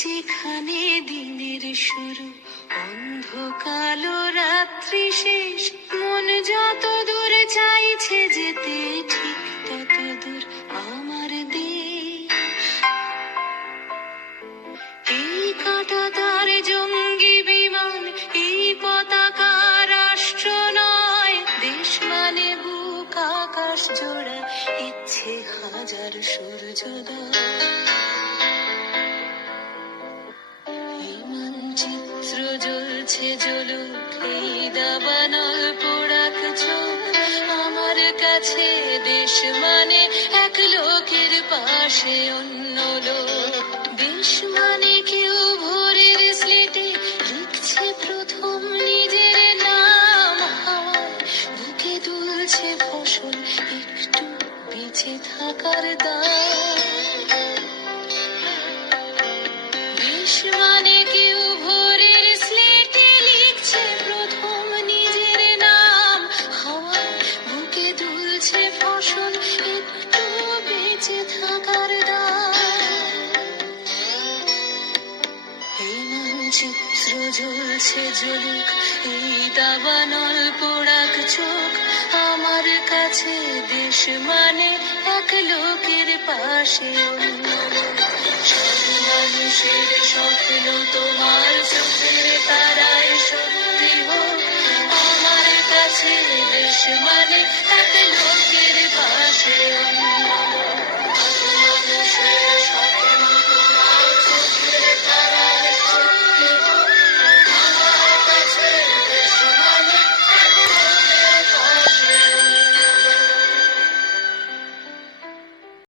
যেখানে দিনের শুরু, অন্ধকালো রাত্রি শেষ, মন যত দূর চাইছে যেতে, ঠিক তত দূর আমার দেশ। এই কাঁটা তার জঙ্গি বিমান, এই পতাকা রাষ্ট্র নয়, দেশ মানে বুক আকাশ জোড়া, ইচ্ছে হাজার সূর্যোদয়। চিত্র জ্বলছে জ্বলুক, এই দাবানল পোড়াক চোখ, আমার কাছে দেশ মানে এক লোকের পাশে অন্য লোক। দেশ মানে কেউ ভোরের স্লেটে লিখছে প্রথম নিজের নাম, হাওয়ায় বুকে তুলছে ফসল, একটু বেঁচে থাকার দাম। দেশ মানে কেউ ভোরের স্লেটে লিখছে প্রথম নিজের নাম, হাওয়ায় বুকে দুলছে ফসল, একটু বেঁচে থাকার দাম। এই মানচিত্র জ্বলছে জ্বলুক, এই দাবানল পোড়াক চোখ, আমার কাছে দেশ মানে এক লোকের পাশে অন্য লোক। সব মানুষের স্বপ্ন তোমার চোখের তারায় সত্যি হোক, আমার কাছে দেশ মানে এক লোকের পাশে অন্য লোক।